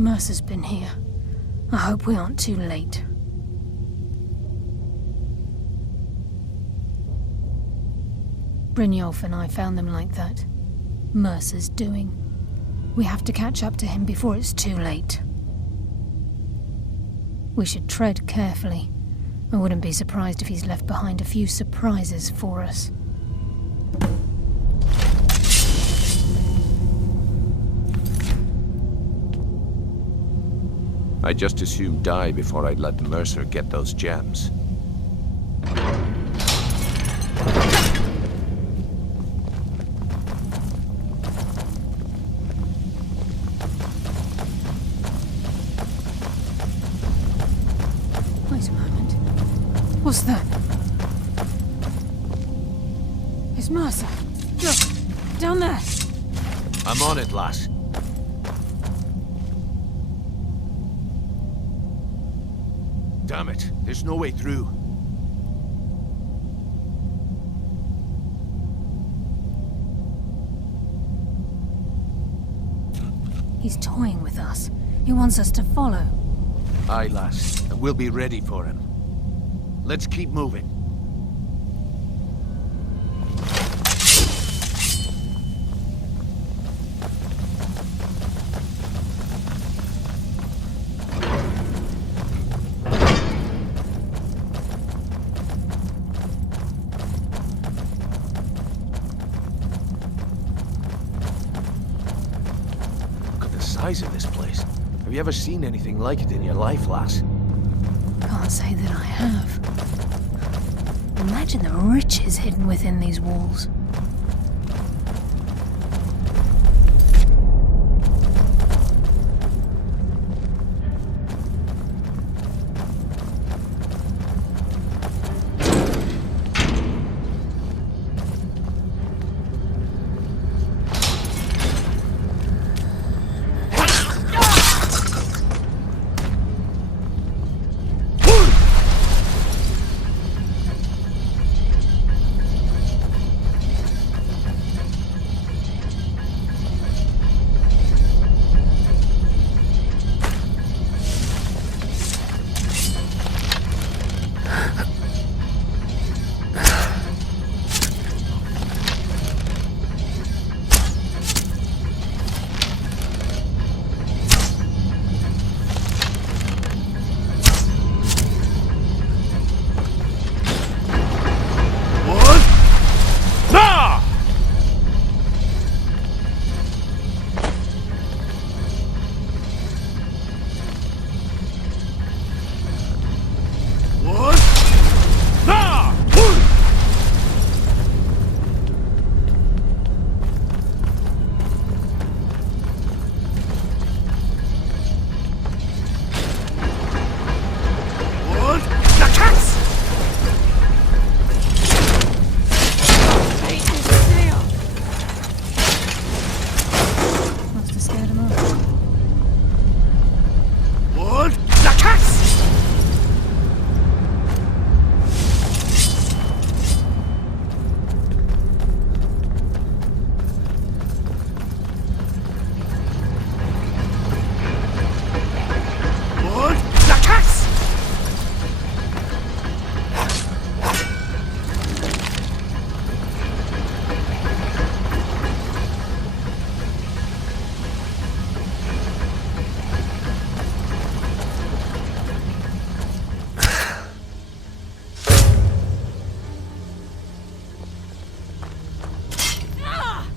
Mercer's been here. I hope we aren't too late. Brynjolf and I found them like that. Mercer's doing. We have to catch up to him before it's too late. We should tread carefully. I wouldn't be surprised if he's left behind a few surprises for us. I'd just as soon die before I'd let Mercer get those gems. Wait a moment. What's that? It's Mercer. Look, down there. I'm on it, lass. Damn it, there's no way through. He's toying with us. He wants us to follow. Aye, lass, and we'll be ready for him. Let's keep moving. Size of this place. Have you ever seen anything like it in your life, lass? Can't say that I have. Imagine the riches hidden within these walls.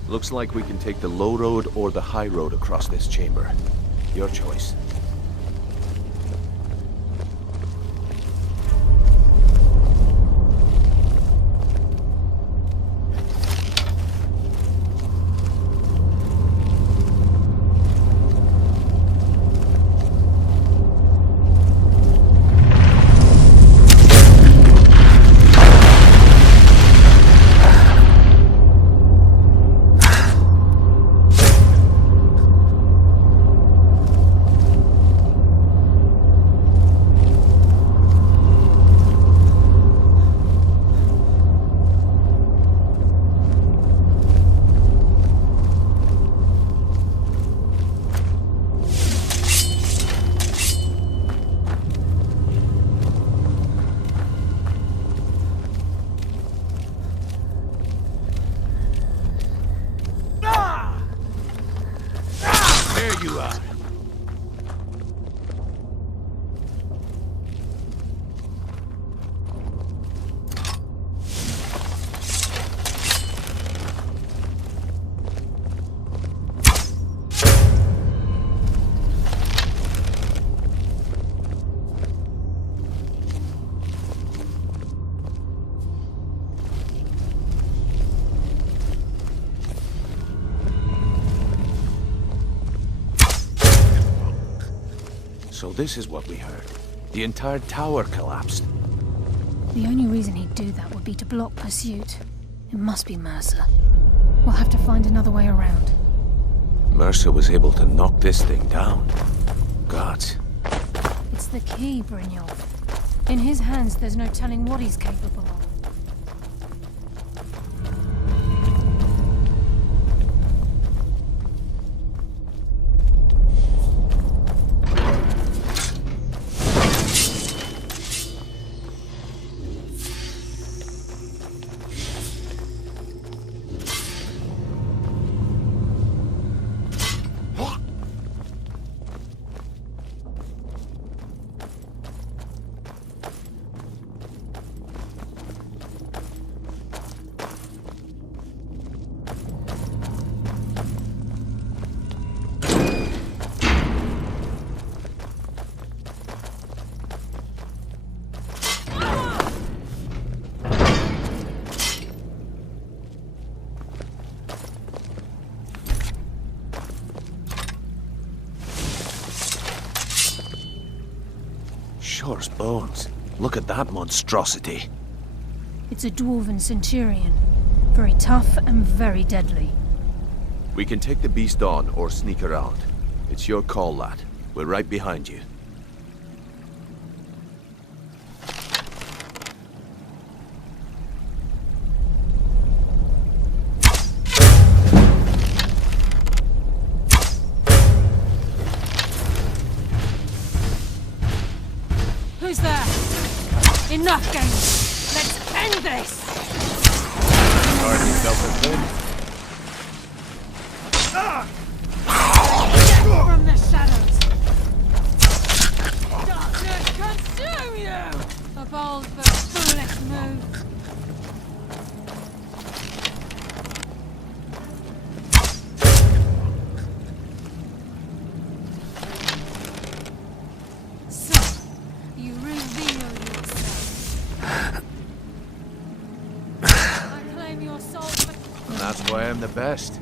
Looks like we can take the low road or the high road across this chamber. Your choice. So this is what we heard. The entire tower collapsed. The only reason he'd do that would be to block pursuit. It must be Mercer. We'll have to find another way around. Mercer was able to knock this thing down. Gods. It's the key, Brynjolf. In his hands, there's no telling what he's capable of. Shore's bones. Look at that monstrosity. It's a dwarven centurion. Very tough and very deadly. We can take the beast on or sneak around. It's your call, lad. We're right behind you. Who's there? Enough games! Let's end this! Guard yourself a bit. Get from the shadows! Darkness consume you! A bold but foolish move. That's why I'm the best.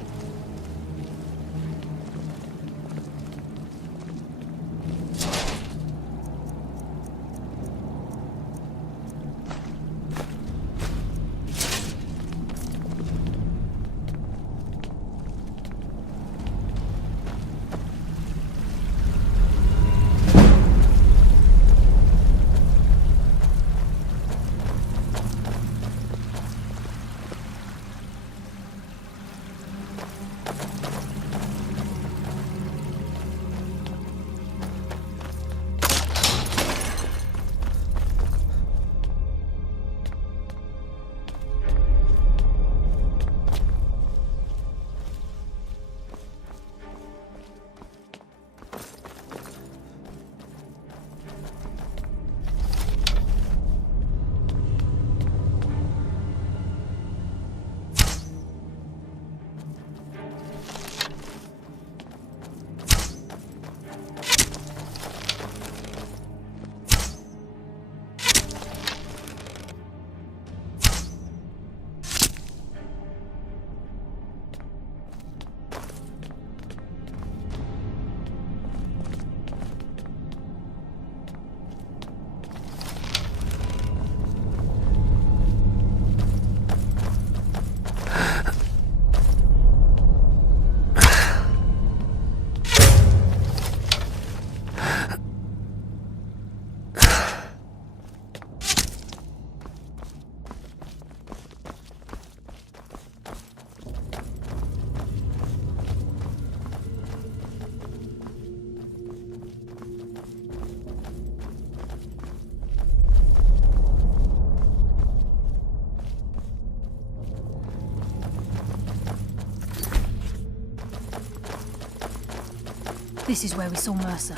This is where we saw Mercer.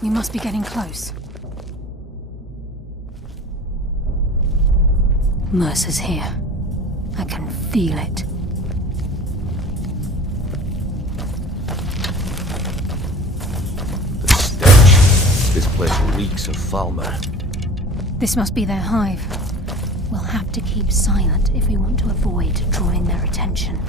We must be getting close. Mercer's here. I can feel it. The stench. This place reeks of Falmer. This must be their hive. We'll have to keep silent if we want to avoid drawing their attention.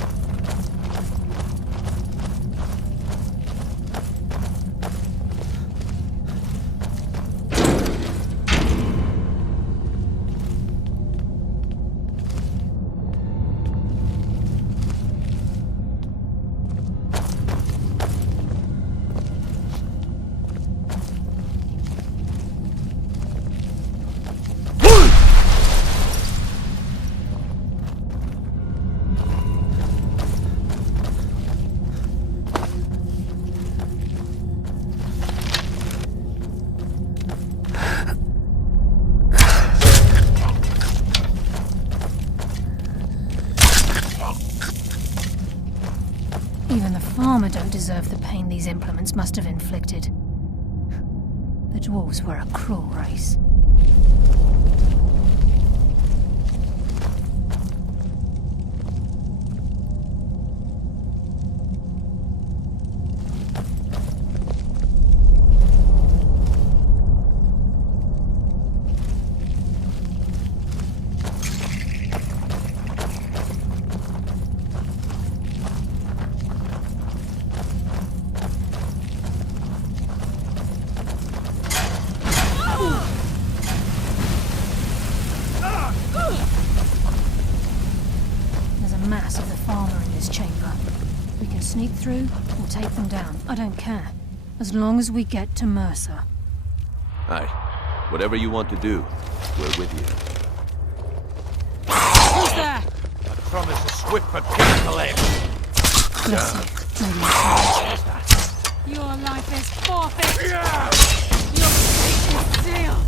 Even the farmer don't deserve the pain these implements must have inflicted. The dwarves were a cruel race. Sneak through or take them down. I don't care. As long as we get to Mercer. Aye. Whatever you want to do, we're with you. Who's there? I promise a swift but painful end. Bless you. Maybe Your life is forfeit. Your fate is sealed.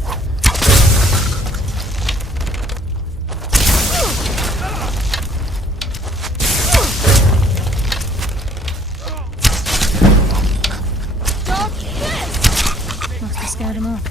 Scared him off.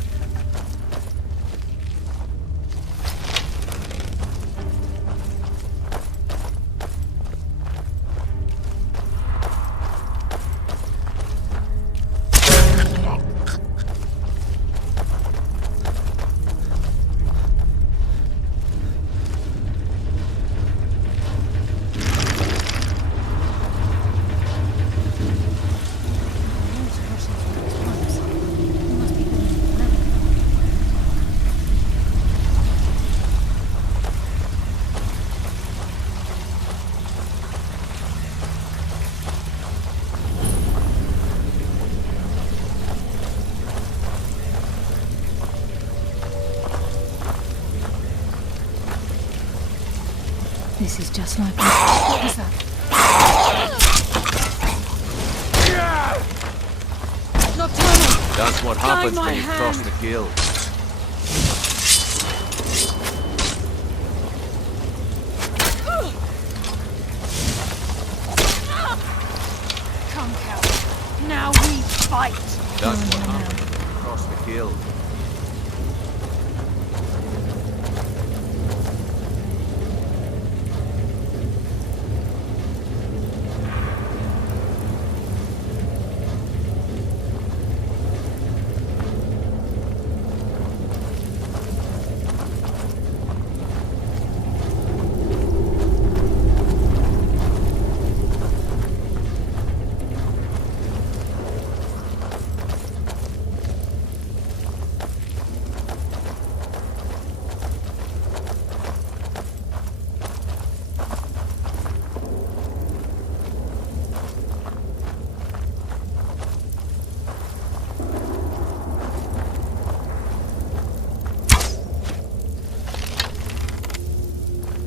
This is just like... What was that? Nocturnal! That's what happens my when you cross hand. the guild. Come, coward. Now we fight! That's what happens when you cross the guild.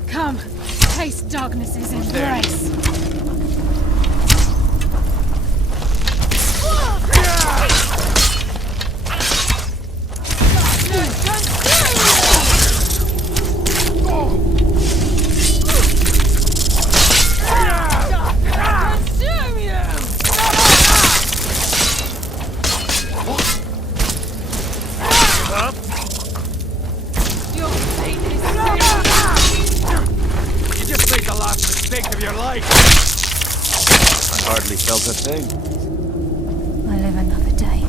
Come, taste darkness's embrace. Hardly felt a thing. I live another day.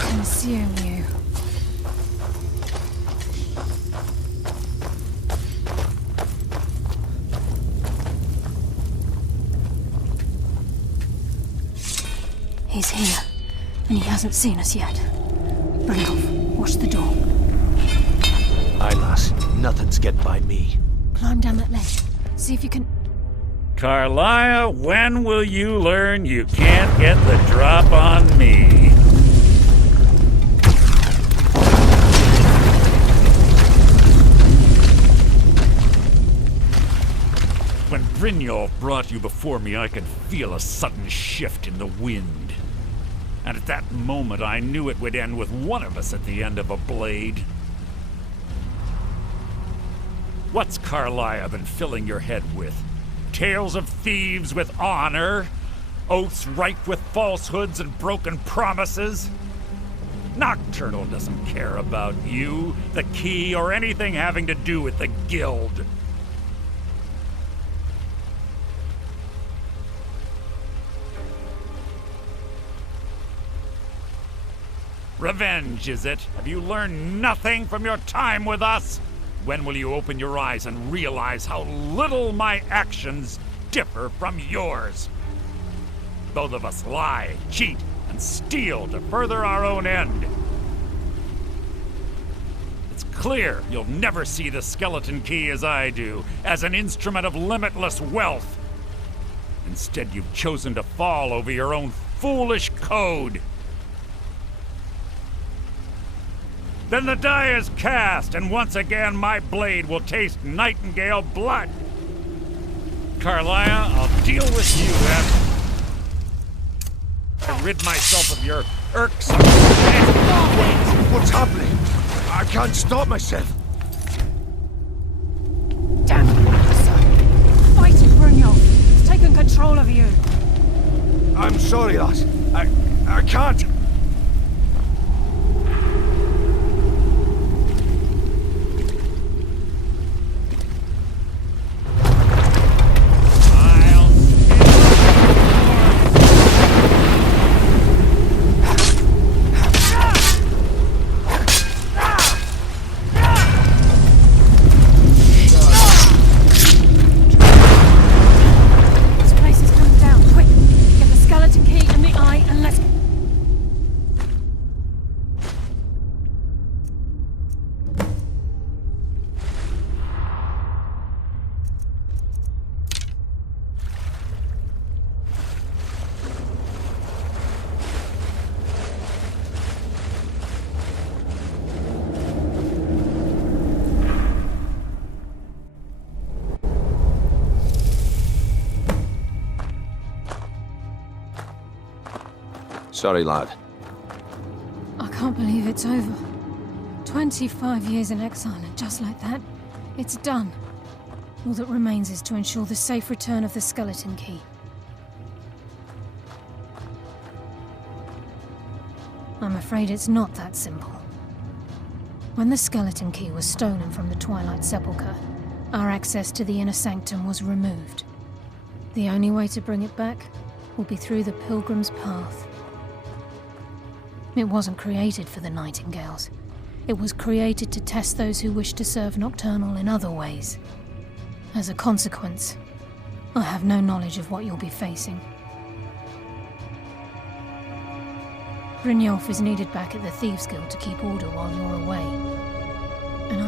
Consume you. He's here. and he hasn't seen us yet. Brynjolf, watch the door. Aye, lass. Nothing's get by me. Climb down that ledge. See if you can... Carlia, when will you learn you can't get the drop on me? When Brynjolf brought you before me, I could feel a sudden shift in the wind. And at that moment, I knew it would end with one of us at the end of a blade. What's Carlia been filling your head with? Tales of thieves with honor? Oaths rife with falsehoods and broken promises? Nocturnal doesn't care about you, the key, or anything having to do with the Guild. Revenge, is it? Have you learned nothing from your time with us? When will you open your eyes and realize how little my actions differ from yours? Both of us lie, cheat, and steal to further our own end. It's clear you'll never see the skeleton key as I do, as an instrument of limitless wealth. Instead, you've chosen to fall over your own foolish code. Then the die is cast, and once again my blade will taste nightingale blood. Carlia, I'll deal with you after I rid myself of your irksome... Wait, what's happening? I can't stop myself. Damn it, son. Fight it, Brynjolf. It's taken control of you. I'm sorry, lass. I can't. Sorry, lad. I can't believe it's over. 25 years in exile, and just like that, it's done. All that remains is to ensure the safe return of the skeleton key. I'm afraid it's not that simple. When the skeleton key was stolen from the Twilight Sepulchre, our access to the inner sanctum was removed. The only way to bring it back will be through the Pilgrim's Path. It wasn't created for the Nightingales. It was created to test those who wish to serve Nocturnal in other ways. As a consequence, I have no knowledge of what you'll be facing. Brynjolf is needed back at the Thieves' Guild to keep order while you're away. And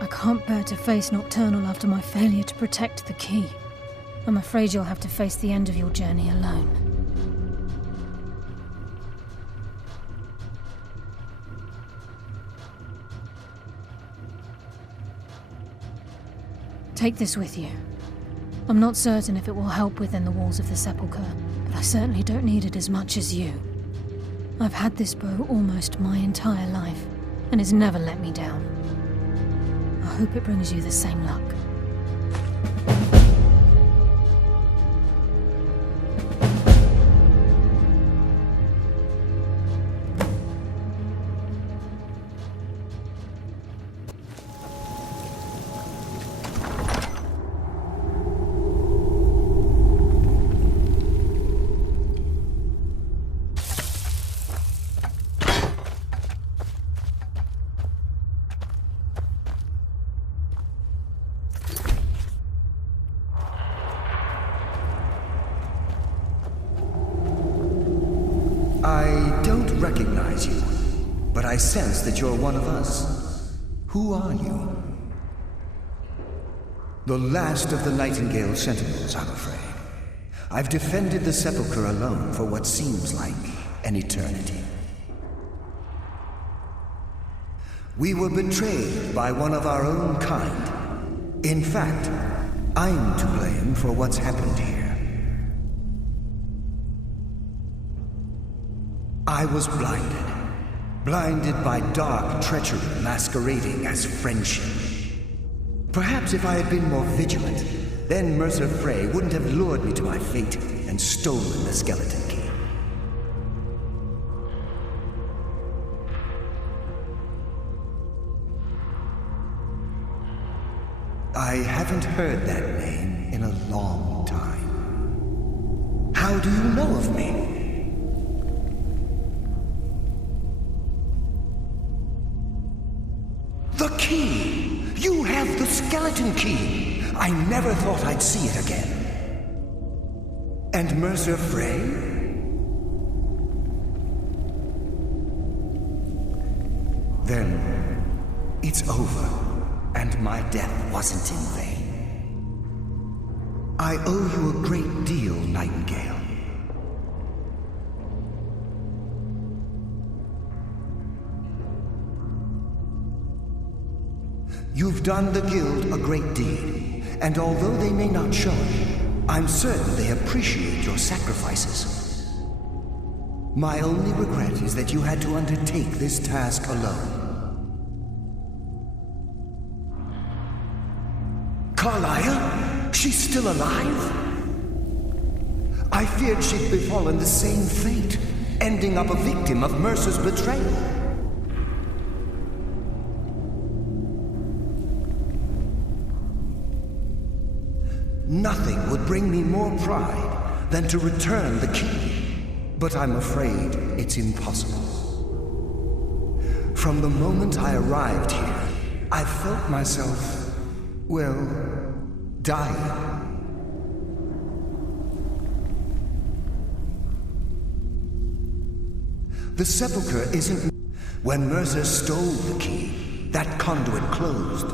I can't bear to face Nocturnal after my failure to protect the key. I'm afraid you'll have to face the end of your journey alone. Take this with you. I'm not certain if it will help within the walls of the Sepulchre, but I certainly don't need it as much as you. I've had this bow almost my entire life, and it's never let me down. I hope it brings you the same luck. recognize you, but I sense that you're one of us. Who are you? The last of the Nightingale Sentinels, I'm afraid. I've defended the Sepulchre alone for what seems like an eternity. We were betrayed by one of our own kind. In fact, I'm to blame for what's happened here. I was blinded by dark treachery masquerading as friendship. Perhaps if I had been more vigilant, then Mercer Frey wouldn't have lured me to my fate and stolen the skeleton key. I haven't heard that name in a long time. How do you know of me? The key! You have the skeleton key! I never thought I'd see it again. And Mercer Frey? Then it's over, and my death wasn't in vain. I owe you a great deal, Nightingale. You've done the Guild a great deed, and although they may not show it, I'm certain they appreciate your sacrifices. My only regret is that you had to undertake this task alone. Carlia? She's still alive? I feared she'd befallen the same fate, ending up a victim of Mercer's betrayal. Nothing would bring me more pride than to return the key, but I'm afraid it's impossible. From the moment I arrived here, I felt myself, well, dying. The Sepulchre isn't... When Mercer stole the key, that conduit closed,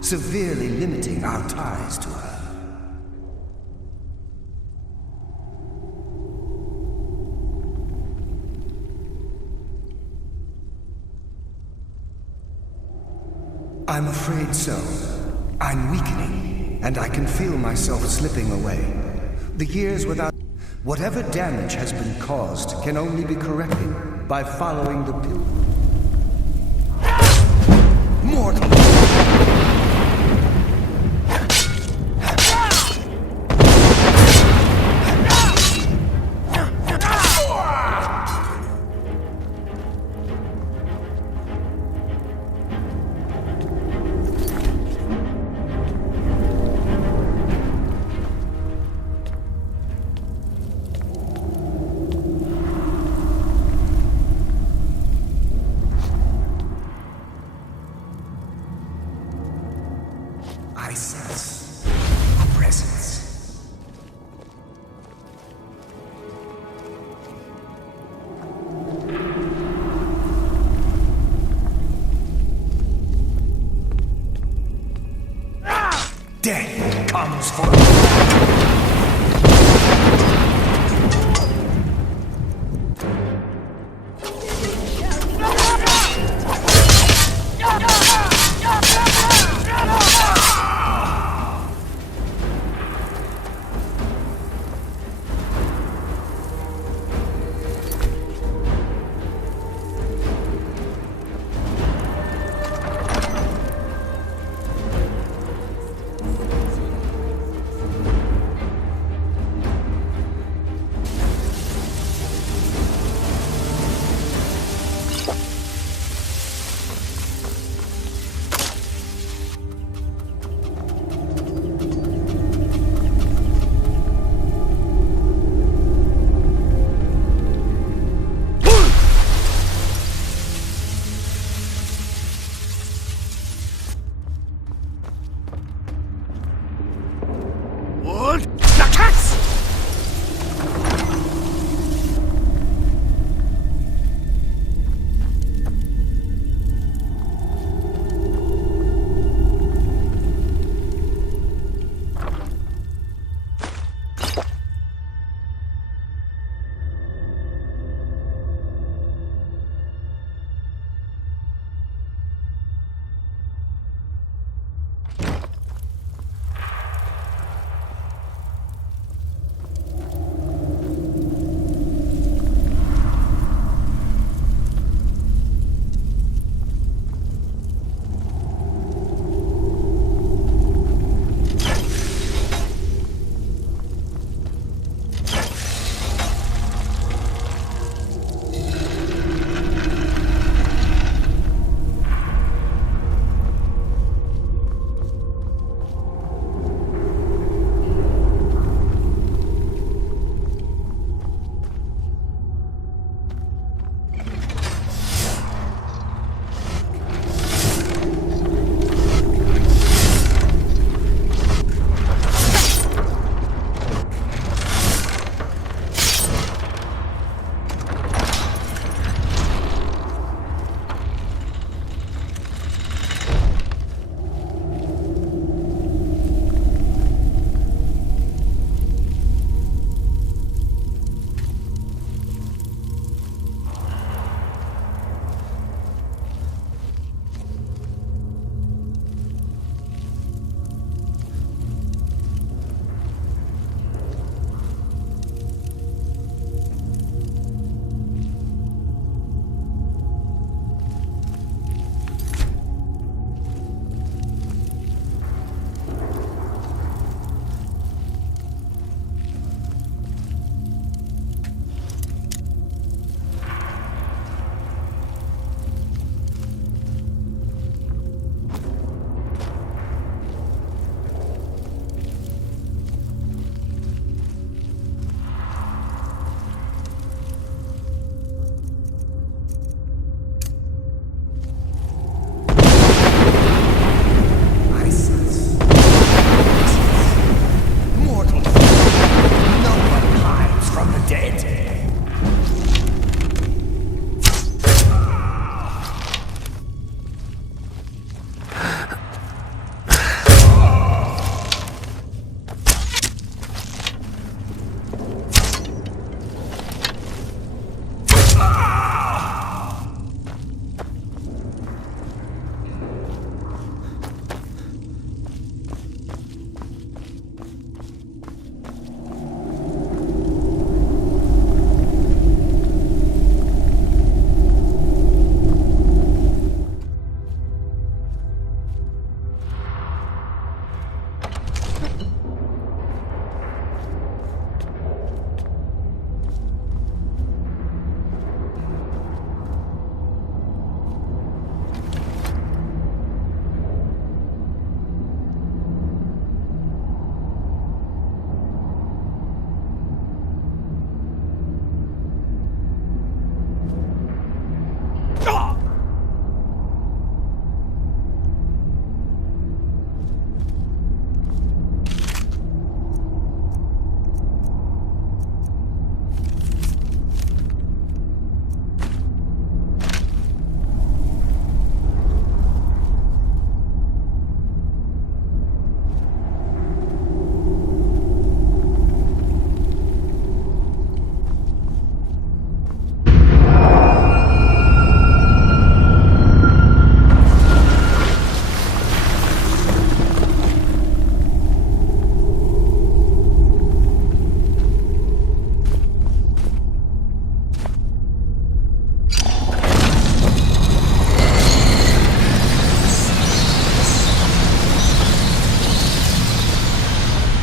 severely limiting our ties to her. I'm afraid so. I'm weakening, and I can feel myself slipping away. The years without... Whatever damage has been caused can only be corrected by following the pill. Mortal!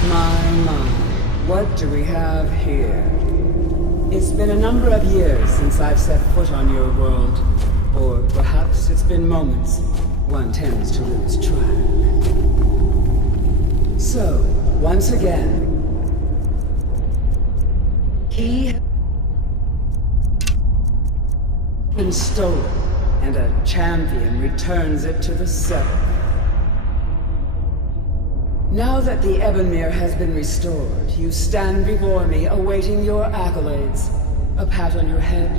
My, what do we have here? It's been a number of years since I've set foot on your world. Or perhaps it's been moments. One tends to lose track. So, once again, he been stolen, and a champion returns it to the Sepulchre. Now that the Ebonmere has been restored, you stand before me awaiting your accolades. A pat on your head,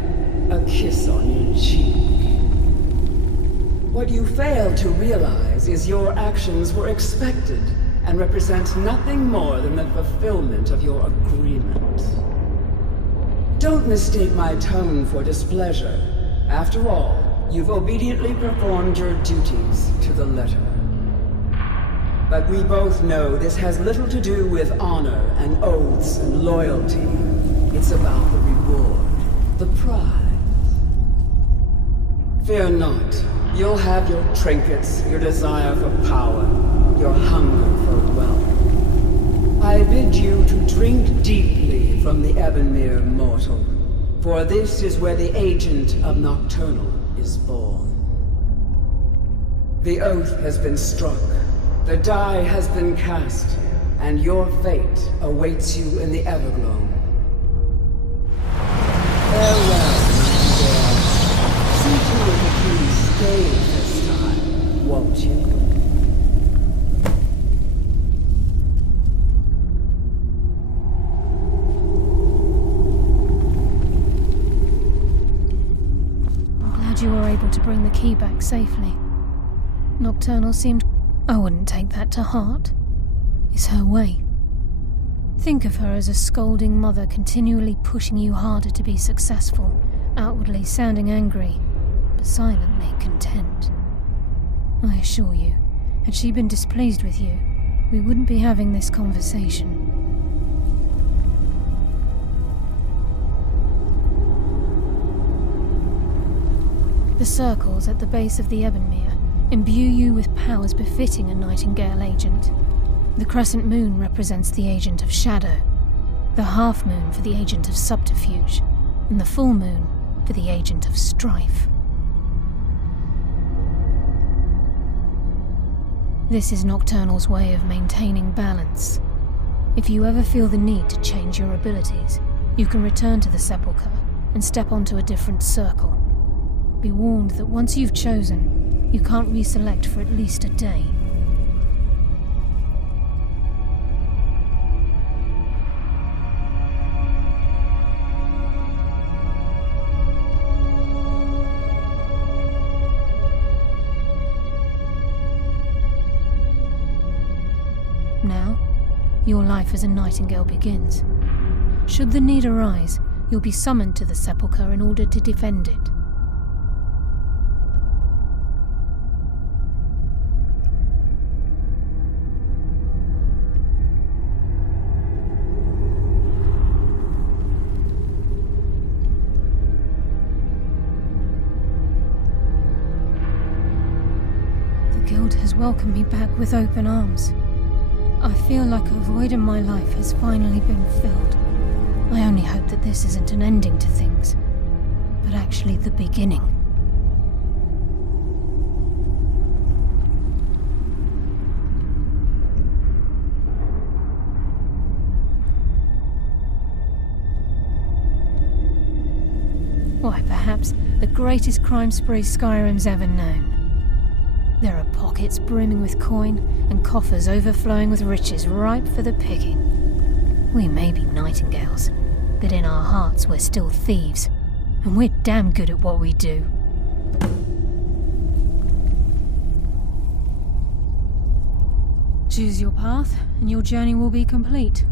a kiss on your cheek. What you fail to realize is your actions were expected and represent nothing more than the fulfillment of your agreement. Don't mistake my tone for displeasure. After all, you've obediently performed your duties to the letter. But we both know this has little to do with honor and oaths and loyalty. It's about the reward, the prize. Fear not. You'll have your trinkets, your desire for power, your hunger for wealth. I bid you to drink deeply from the Ebonmere mortal, for this is where the agent of Nocturnal is born. The oath has been struck. The die has been cast, and your fate awaits you in the Everglow. Farewell, my dear. See to it that you stay this time, won't you? I'm glad you were able to bring the key back safely. Nocturnal seemed... I wouldn't take that to heart. It's her way. Think of her as a scolding mother continually pushing you harder to be successful, outwardly sounding angry, but silently content. I assure you, had she been displeased with you, we wouldn't be having this conversation. The circles at the base of the Ebonmere imbue you with powers befitting a Nightingale agent. The crescent moon represents the agent of shadow, the half moon for the agent of subterfuge, and the full moon for the agent of strife. This is Nocturnal's way of maintaining balance. If you ever feel the need to change your abilities, you can return to the Sepulchre and step onto a different circle. Be warned that once you've chosen, you can't reselect for at least a day. Now, your life as a Nightingale begins. Should the need arise, you'll be summoned to the Sepulchre in order to defend it. The Guild has welcomed me back with open arms. I feel like a void in my life has finally been filled. I only hope that this isn't an ending to things, but actually the beginning. Why, perhaps the greatest crime spree Skyrim's ever known. There are pockets brimming with coin and coffers overflowing with riches ripe for the picking. We may be Nightingales, but in our hearts we're still thieves, and we're damn good at what we do. Choose your path, and your journey will be complete.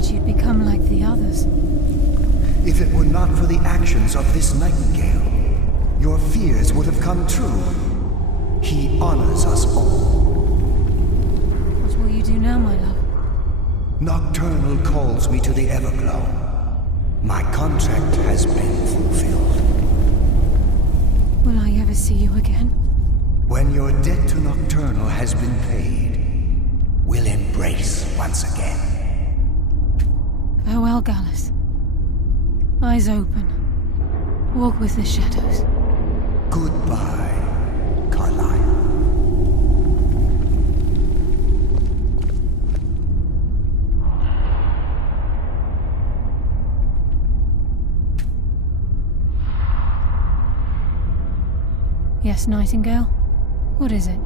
You'd become like the others. If it were not for the actions of this Nightingale, your fears would have come true. He honors us all. What will you do now, my love? Nocturnal calls me to the Everglow. My contract has been fulfilled. Will I ever see you again? When your debt to Nocturnal has been paid, we'll embrace once again. Farewell, Gallus. Eyes open. Walk with the shadows. Goodbye, Carlyle. Yes, Nightingale? What is it?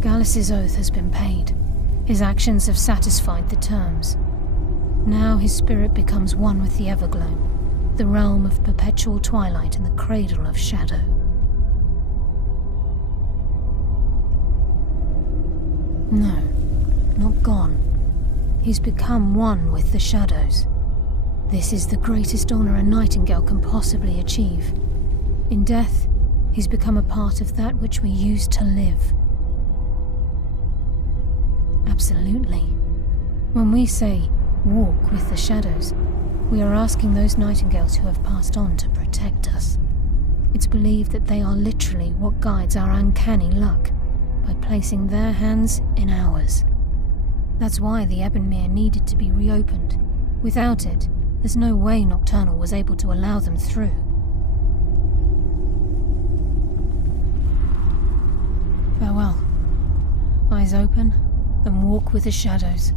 Gallus's oath has been paid. His actions have satisfied the terms. Now his spirit becomes one with the Everglow, the realm of perpetual twilight and the cradle of shadow. No, not gone. He's become one with the shadows. This is the greatest honor a Nightingale can possibly achieve. In death, he's become a part of that which we used to live. Absolutely. When we say, walk with the shadows, we are asking those Nightingales who have passed on to protect us. It's believed that they are literally what guides our uncanny luck, by placing their hands in ours. That's why the Ebonmere needed to be reopened. Without it, there's no way Nocturnal was able to allow them through. Farewell. Eyes open, and walk with the shadows.